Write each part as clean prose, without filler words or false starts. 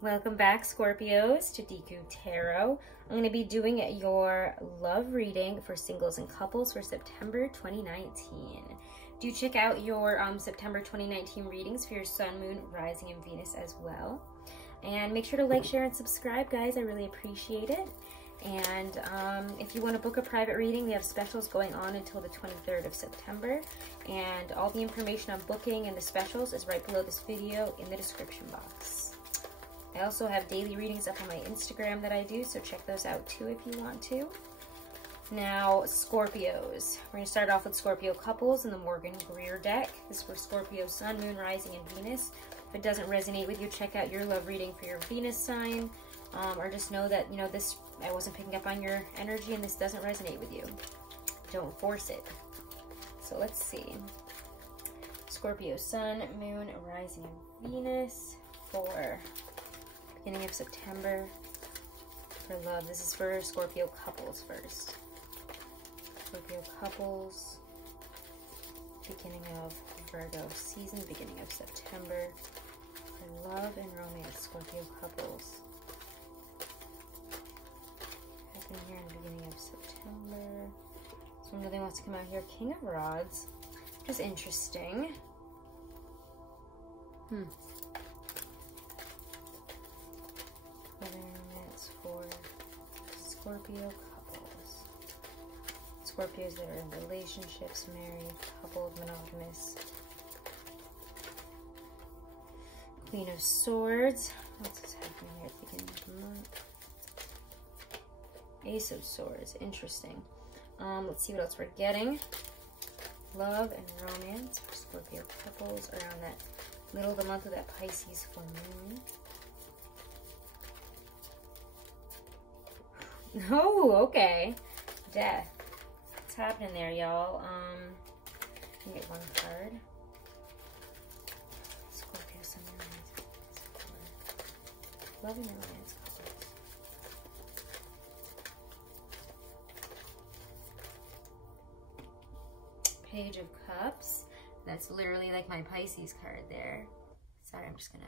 Welcome back, Scorpios, to Deku Tarot. I'm going to be doing your love reading for singles and couples for September 2019. Do check out your September 2019 readings for your Sun, Moon, Rising, and Venus as well. And make sure to like, share, and subscribe, guys. I really appreciate it. And if you want to book a private reading, we have specials going on until the 23rd of September. And all the information on booking and the specials is right below this video in the description box. I also have daily readings up on my Instagram that I do, so check those out too if you want to. Now, Scorpios. We're going to start off with Scorpio couples in the Morgan Greer deck. This is for Scorpio Sun, Moon, Rising, and Venus. If it doesn't resonate with you, check out your love reading for your Venus sign. Or just know that, you know, this, I wasn't picking up on your energy and this doesn't resonate with you. Don't force it. So let's see. Scorpio Sun, Moon, Rising, and Venus for beginning of September for love. This is for Scorpio couples first. Scorpio couples, beginning of Virgo season, beginning of September for love and romance. Scorpio couples. Happening here in the beginning of September. Someone really wants to come out here. King of Rods, which is interesting. Romance for Scorpio couples. Scorpios that are in relationships, married, coupled, monogamous. Queen of Swords. What's happening here at the beginning of the month? Ace of Swords. Interesting. Let's see what else we're getting. Love and romance for Scorpio couples around that middle of the month of that Pisces full moon. Oh, okay. Death. What's happening there, y'all? You get one card. Scorpio, Sun, love and romance couples. Page of Cups. That's literally like my Pisces card there. Sorry, I'm just gonna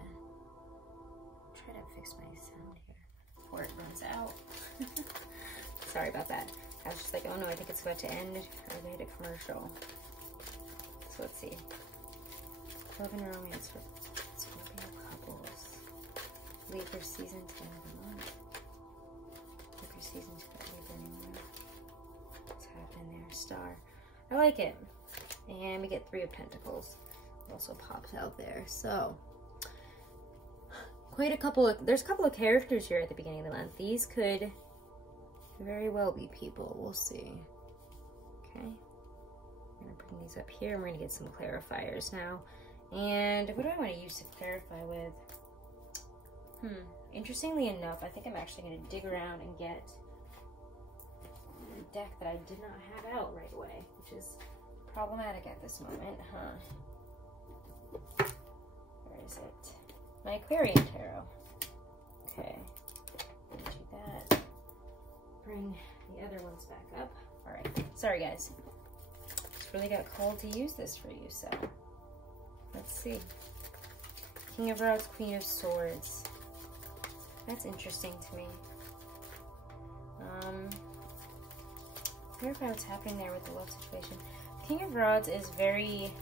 try to fix my sound here before it runs out. Sorry about that. I was just like, oh no, I think it's about to end. I made a commercial. So let's see. Love and romance for Scorpio couples. Libra season 10 of the month. Libra season 2 of Libra new moon. What's happening there? Star. I like it. And we get 3 of Pentacles. It also pops out there. So quite a couple of, there's a couple of characters here at the beginning of the month. These could very well be people. We'll see. Okay. I'm going to bring these up here. And we're going to get some clarifiers now. And what do I want to use to clarify with? Interestingly enough, I think I'm actually going to dig around and get a deck that I did not have out right away, which is problematic at this moment, Where is it? My Aquarian Tarot. Okay. Do that. Bring the other ones back up. Alright. Sorry, guys. Just really got called to use this for you, so let's see. King of Rods, Queen of Swords. That's interesting to me. Clarify what's happening there with the love situation. King of Rods is very,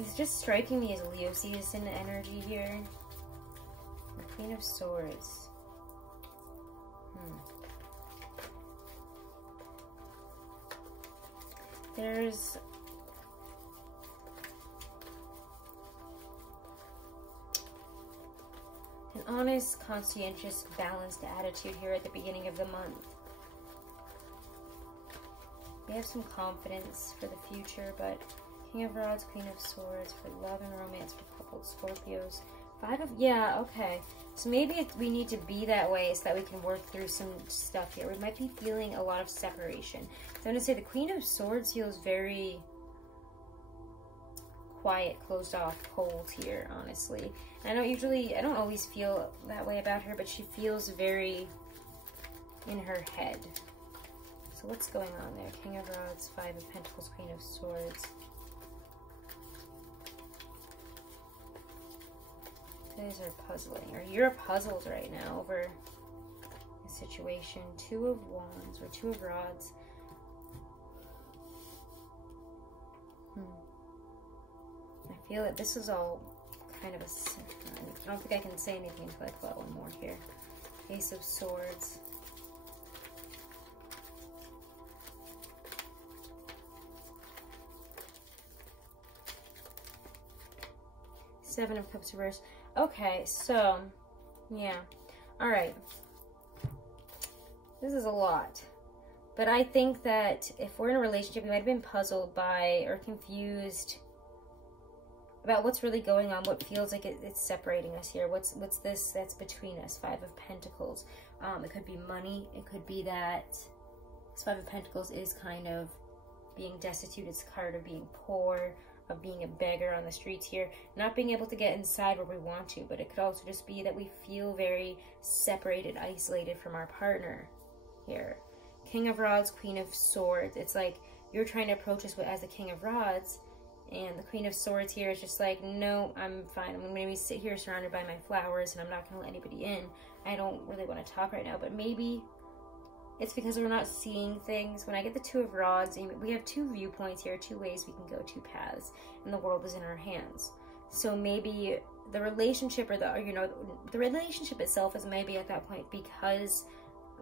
it's just striking me as Leo season energy here. The Queen of Swords. There's an honest, conscientious, balanced attitude here at the beginning of the month. We have some confidence for the future, but King of Rods, Queen of Swords for love and romance for coupled Scorpios. 5 of, yeah, okay. So maybe we need to be that way so that we can work through some stuff here. We might be feeling a lot of separation. So I'm going to say the Queen of Swords feels very quiet, closed off, cold here, honestly. And I don't always feel that way about her, but she feels very in her head. So what's going on there? King of Rods, 5 of Pentacles, Queen of Swords. guys are puzzling, or you're puzzled right now over a situation. Two of Wands or Two of Rods. I feel that this is all kind of a... I don't think I can say anything until I pull out one more here. Ace of Swords. Seven of Cups reverse. Okay, so, yeah. Alright. This is a lot. But I think that if we're in a relationship, we might have been puzzled by or confused about what's really going on, what feels like it's separating us here. What's this that's between us? Five of Pentacles. It could be money. It could be that this Five of Pentacles is kind of being destitute. It's a card of being poor, of being a beggar on the streets here, not being able to get inside where we want to. But it could also just be that we feel very separated, isolated from our partner here. King of Rods, Queen of Swords. It's like you're trying to approach us as the King of Rods, and the Queen of Swords here is just like, no, I'm fine. I'm going to sit here surrounded by my flowers, and I'm not going to let anybody in. I don't really want to talk right now, but maybe it's because we're not seeing things. When I get the Two of Rods, we have two viewpoints here, two ways we can go, two paths, and the world is in our hands. So maybe the relationship, or the relationship itself is maybe at that point because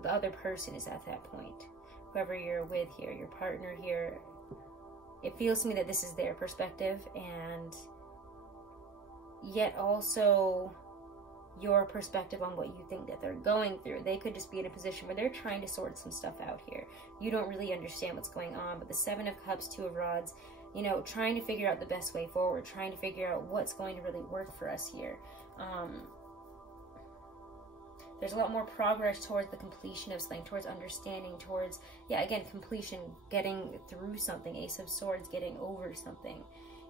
the other person is at that point. Whoever you're with here, your partner here, it feels to me that this is their perspective, and yet also your perspective on what you think that they're going through. They could just be in a position where they're trying to sort some stuff out here. You don't really understand what's going on, but the Seven of Cups, Two of Rods, you know, trying to figure out the best way forward, trying to figure out what's going to really work for us here. There's a lot more progress towards the completion of something, towards understanding, towards, yeah, again, completion, getting through something. Ace of Swords, getting over something.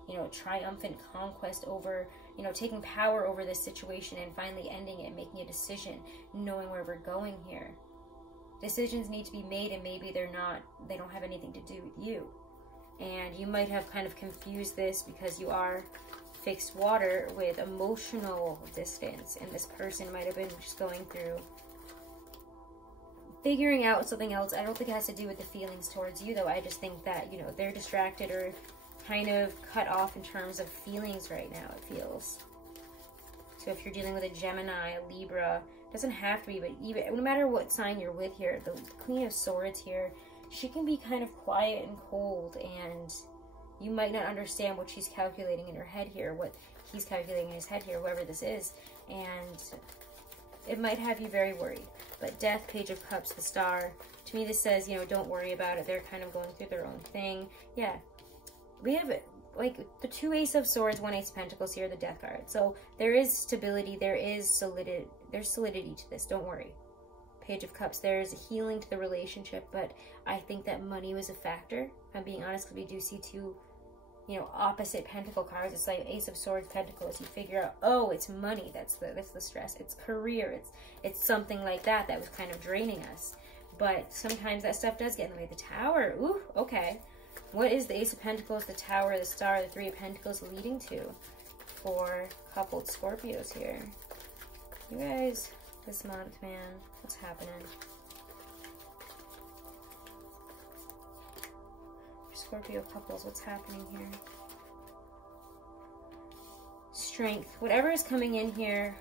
You know, triumphant conquest over, you know, taking power over this situation and finally ending it, making a decision, knowing where we're going here. Decisions need to be made, and maybe they don't have anything to do with you. And you might have kind of confused this because you are fixed water with emotional distance, and this person might have been just going through figuring out something else. I don't think it has to do with the feelings towards you, though. I just think that, you know, they're distracted or kind of cut off in terms of feelings right now, it feels. So if you're dealing with a Gemini, a Libra, it doesn't have to be, but even no matter what sign you're with here, the Queen of Swords here, she can be kind of quiet and cold, and you might not understand what she's calculating in her head here, what he's calculating in his head here, whoever this is, and it might have you very worried. But Death, Page of Cups, the Star, to me this says, you know, don't worry about it. They're kind of going through their own thing. Yeah, we have like the two Ace of Swords, one Ace of Pentacles here, the Death card. So there is stability, there is solidity, there's solidity to this. Don't worry. Page of Cups, there's healing to the relationship, but I think that money was a factor. If I'm being honest, because we do see two, you know, opposite pentacle cards. It's like Ace of Swords, Pentacles. You figure out, oh, it's money. That's the stress. It's career. It's something like that was kind of draining us. But sometimes that stuff does get in the way. The Tower. Ooh, okay. What is the Ace of Pentacles, the Tower, the Star, the Three of Pentacles leading to for coupled Scorpios here? You guys, this month, man, what's happening? Scorpio couples, what's happening here? Strength. Whatever is coming in here.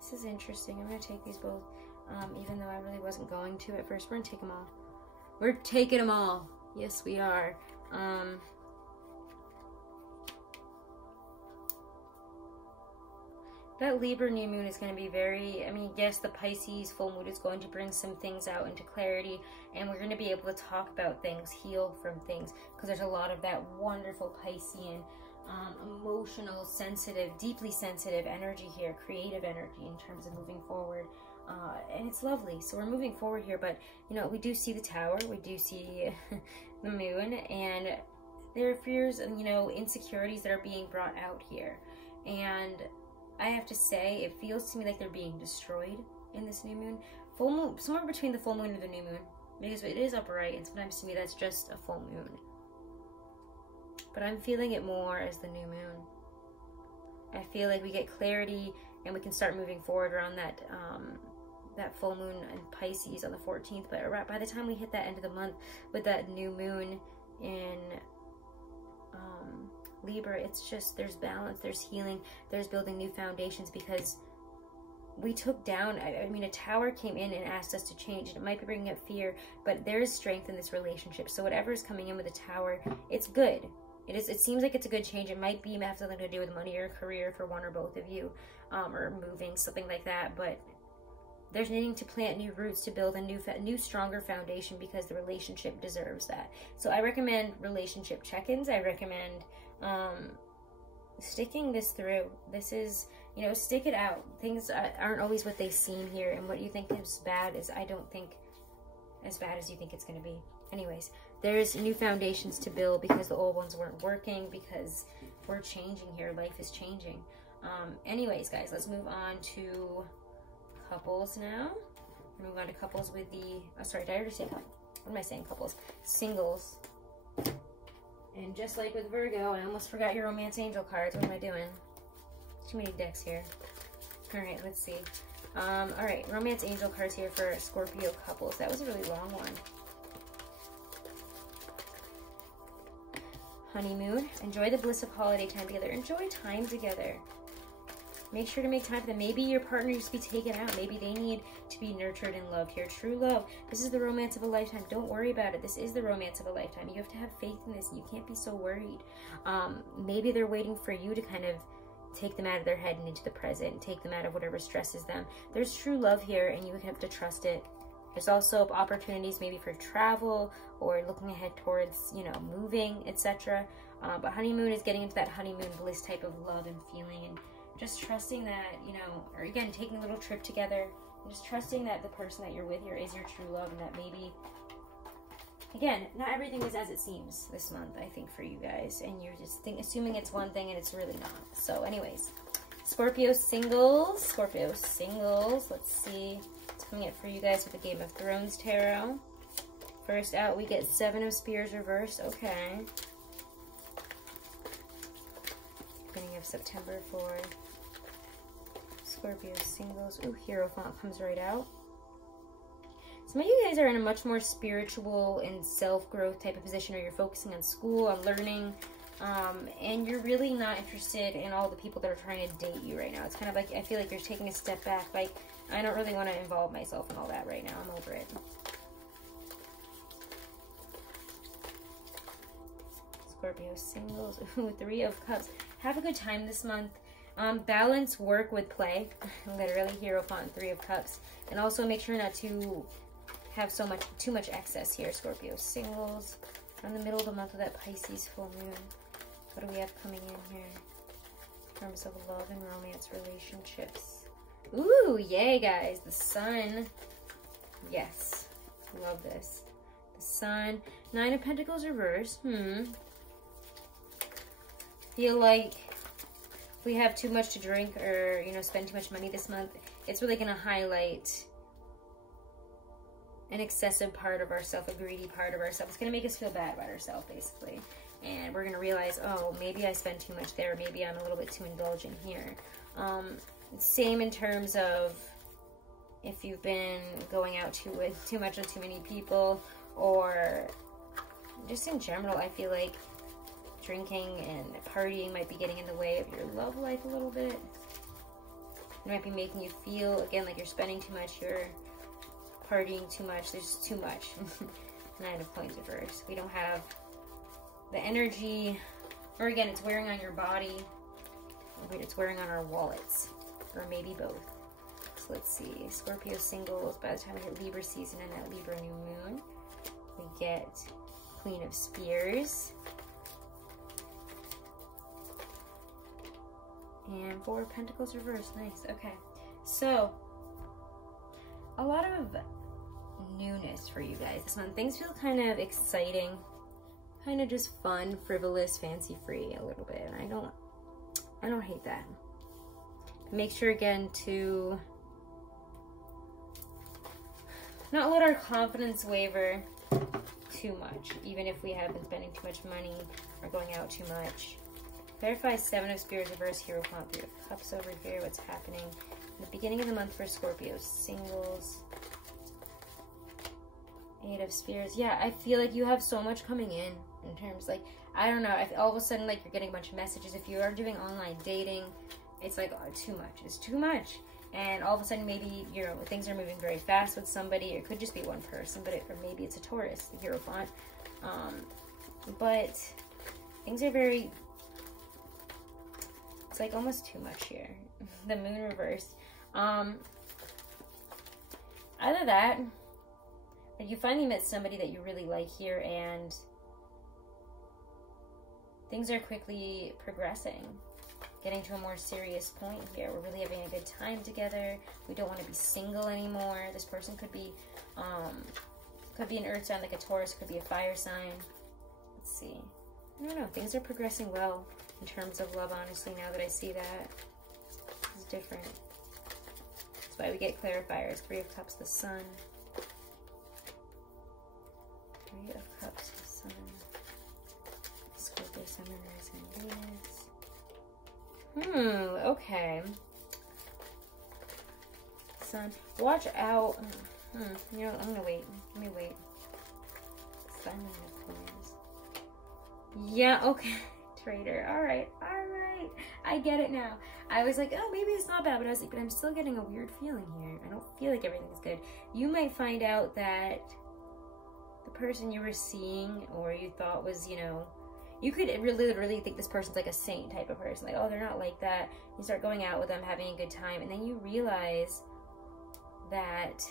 This is interesting. I'm going to take these both, even though I really wasn't going to at first. We're going to take them all. We're taking them all. Yes, we are. That Libra new moon is going to be very, I mean, yes, the Pisces full moon is going to bring some things out into clarity, and we're going to be able to talk about things, heal from things, because there's a lot of that wonderful Piscean, emotional, sensitive, deeply sensitive energy here, creative energy in terms of moving forward, and it's lovely. So we're moving forward here, but, you know, we do see the Tower, we do see the moon, and there are fears and, you know, insecurities that are being brought out here, and I have to say, it feels to me like they're being destroyed in this new moon. Full moon, somewhere between the full moon and the new moon. Because it is upright, and sometimes to me that's just a full moon. but I'm feeling it more as the new moon. I feel like we get clarity and we can start moving forward around that that full moon in Pisces on the 14th. But by the time we hit that end of the month with that new moon in Libra, it's just, there's balance, there's healing, there's building new foundations, because we took down, I mean, a tower came in and asked us to change, and it might be bringing up fear, but there is strength in this relationship. So whatever is coming in with the tower, it's good. It seems like it's a good change. It might have something to do with money or career for one or both of you, or moving, something like that. But there's needing to plant new roots to build a new stronger foundation, because the relationship deserves that. So I recommend relationship check-ins. I recommend sticking this through. This is, you know, stick it out. Things aren't always what they seem here, and what you think is bad is, I don't think, as bad as you think it's going to be. Anyways, there's new foundations to build, because the old ones weren't working, because we're changing here. Life is changing. Anyways, guys, let's move on to couples now. Move on to couples with the, oh, sorry, did I already say couple? What am I saying? Couples. Singles. And just like with Virgo, I almost forgot your romance angel cards. What am I doing? Too many decks here. All right, let's see. All right, romance angel cards here for Scorpio couples. That was a really long one. Honeymoon. Enjoy the bliss of holiday time together. Enjoy time together. Make sure to make time for them. Maybe your partner used to be taken out. Maybe they need to be nurtured and loved here. True love. This is the romance of a lifetime. Don't worry about it. This is the romance of a lifetime. You have to have faith in this. You can't be so worried. Maybe they're waiting for you to kind of take them out of their head and into the present. Take them out of whatever stresses them. There's true love here, and you have to trust it. There's also opportunities maybe for travel or looking ahead towards, you know, moving, etc. But honeymoon is getting into that honeymoon bliss type of love and feeling, and just trusting that, you know, or again, taking a little trip together, and just trusting that the person that you're with here is your true love, and that maybe, again, not everything is as it seems this month, I think, for you guys, and you're just assuming it's one thing and it's really not. So anyways, Scorpio singles, let's see what's coming up for you guys with the Game of Thrones Tarot. First out, we get Seven of Spears reversed. Okay. Beginning of September for Scorpio singles. Ooh, Hierophant comes right out. Some of you guys are in a much more spiritual and self-growth type of position, or you're focusing on school, on learning, and you're really not interested in all the people that are trying to date you right now. It's kind of like, I feel like you're taking a step back. Like, I don't really want to involve myself in all that right now. I'm over it. Scorpio singles. Ooh, Three of Cups. Have a good time this month. Balance work with play. Literally, Hierophant, Three of Cups. And also make sure not to have too much excess here, Scorpio singles. We're in the middle of the month of that Pisces full moon. What do we have coming in here in terms of love and romance relationships? Ooh, yay, guys. The Sun. Yes. Love this. The Sun. Nine of Pentacles reversed. Feel like we have too much to drink, or, you know, spend too much money this month. It's really going to highlight an excessive part of ourselves, a greedy part of ourselves. It's going to make us feel bad about ourselves, basically. And we're going to realize, oh, maybe I spend too much there. Maybe I'm a little bit too indulgent here. Same in terms of if you've been going out too much with too many people, or just in general, I feel like drinking and partying might be getting in the way of your love life a little bit. It might be making you feel, again, like you're spending too much, you're partying too much, there's too much. Nine of Coins reversed. We don't have the energy, or again, it's wearing on your body, or it's wearing on our wallets, or maybe both. So let's see, Scorpio singles, by the time we hit Libra season and that Libra new moon, we get Queen of Spears. And Four of Pentacles reversed. Nice. Okay. So, a lot of newness for you guys this month. Things feel kind of exciting. Kind of just fun, frivolous, fancy-free a little bit. And I don't hate that. Make sure, again, to not let our confidence waver too much, even if we have been spending too much money or going out too much. Clarify 7 of Spears reverse, Hierophant, 3 of Cups over here. What's happening in the beginning of the month for Scorpio singles? 8 of Spears. Yeah, I feel like you have so much coming in terms, like, I don't know, all of a sudden, like, you're getting a bunch of messages. If you are doing online dating, it's like, oh, too much. It's too much. And all of a sudden, maybe, you know, things are moving very fast with somebody. It could just be one person, but or maybe it's a Taurus, the Hierophant. But things are very, it's like almost too much here. The moon reversed. Either that, like you finally met somebody that you really like here, and things are quickly progressing, getting to a more serious point here. We're really having a good time together. We don't want to be single anymore. This person could be an earth sign, like a Taurus, could be a fire sign. Let's see. I don't know. Things are progressing well in terms of love, honestly, now that I see that. It's different. That's why we get clarifiers. 3 of Cups, the Sun. 3 of Cups, the Sun. Scorpio, Sun, Rising, Venus. Okay. Sun. Watch out. You know, I'm gonna wait. Let me wait. Sun and Coins. Yeah, okay. Traitor. Alright. Alright. I get it now. I was like, oh, maybe it's not bad, but I was like, but I'm still getting a weird feeling here. I don't feel like everything's good. You might find out that the person you were seeing or you thought was, you know, you could really think this person's like a saint type of person. Like, oh, they're not like that. You start going out with them, having a good time, and then you realize that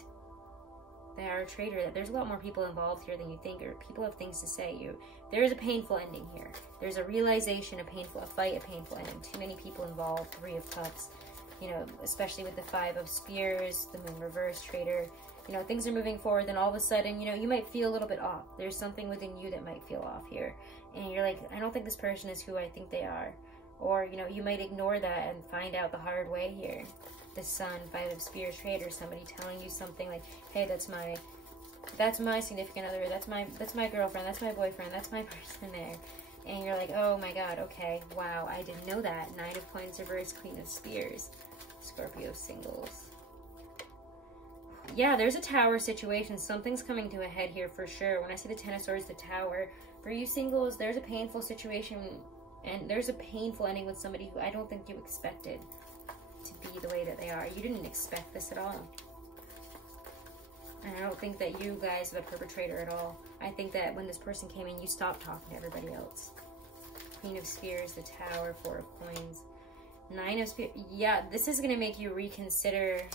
they are a traitor, that there's a lot more people involved here than you think, or people have things to say. There is a painful ending here. There's a realization, a fight, a painful ending. Too many people involved. 3 of Cups, you know, especially with the 5 of Spears, the moon reverse, traitor. You know, things are moving forward, then all of a sudden, you know, you might feel a little bit off. There's something within you that might feel off here. And you're like, I don't think this person is who I think they are. Or, you know, you might ignore that and find out the hard way here. The Sun, 5 of Spears, traitor, somebody telling you something like, hey, that's my significant other, that's my girlfriend, that's my boyfriend, that's my person there. And you're like, oh my god, okay, wow, I didn't know that. 9 of Coins reverse, Queen of Spears, Scorpio singles. Yeah, there's a Tower situation. Something's coming to a head here for sure. When I see the 10 of Swords, the Tower, for you singles, there's a painful situation, and there's a painful ending with somebody who I don't think you expected to be the way that they are. You didn't expect this at all. And I don't think that you guys are the perpetrator at all. I think that when this person came in, you stopped talking to everybody else. Queen of Spears, the Tower, 4 of Coins. 9 of Spears. Yeah, this is going to make you reconsider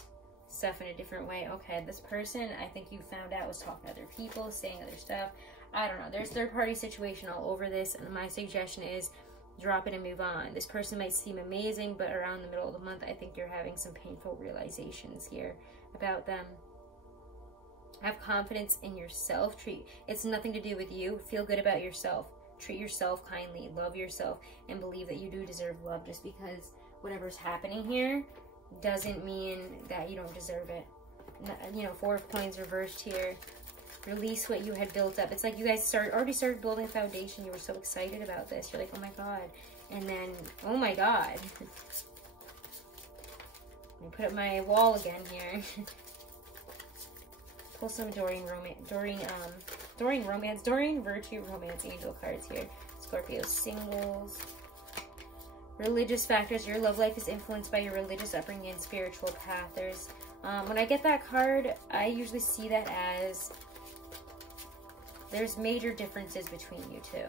stuff in a different way. Okay, this person, I think you found out, was talking to other people, saying other stuff. I don't know. There's third-party situation all over this, and my suggestion is drop it and move on. This person might seem amazing, but around the middle of the month, I think you're having some painful realizations here about them. Have confidence in yourself. It's nothing to do with you. Feel good about yourself. Treat yourself kindly. Love yourself, and believe that you do deserve love. Just because whatever's happening here doesn't mean that you don't deserve it. You know, 4 of Coins reversed here. Release what you had built up. It's like you guys already started building a foundation. You were so excited about this. You're like, oh my god. And then, oh my god. Let me put up my wall again here. Pull some Doreen Virtue Romance Angel cards here. Scorpio singles. Religious factors. Your love life is influenced by your religious upbringing and spiritual path. There's, when I get that card, I usually see that as there's major differences between you two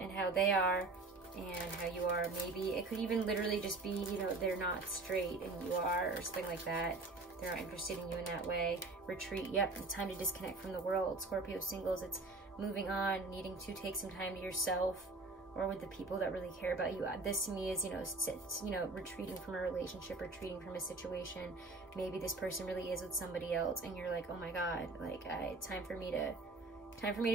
and how they are and how you are. Maybe it could even literally just be, you know, they're not straight and you are, or something like that. They're not interested in you in that way. Retreat. Yep, it's time to disconnect from the world. Scorpio singles, it's moving on, needing to take some time to yourself or with the people that really care about you. This to me is, you know, retreating from a relationship, retreating from a situation. Maybe this person really is with somebody else and you're like, oh my god, like, it's time for me to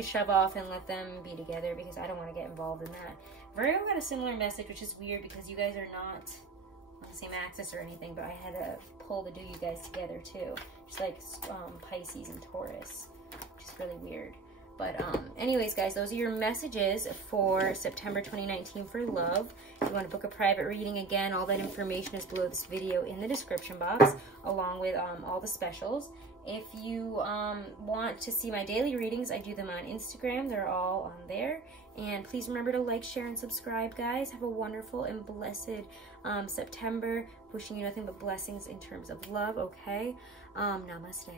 shove off and let them be together because I don't want to get involved in that. Virgo got a similar message, which is weird because you guys are not on the same axis or anything, but I had a pull to do you guys together too. Just like Pisces and Taurus, which is really weird. But anyways, guys, those are your messages for September 2019 for love. If you want to book a private reading, again, all that information is below this video in the description box, along with all the specials. If you want to see my daily readings, I do them on Instagram. They're all on there. And please remember to like, share, and subscribe, guys. Have a wonderful and blessed September. Wishing you nothing but blessings in terms of love, okay? Namaste.